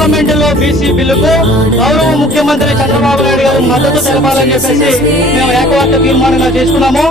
Parliament లో BC బిల్లుకు గౌరవ ముఖ్యమంత్రి చంద్రబాబు నాయుడు గారు మద్దతు తెలపాలని చెప్పేసి మేము ఏకవాక్య తీర్మానంగా చేసుకున్నాము.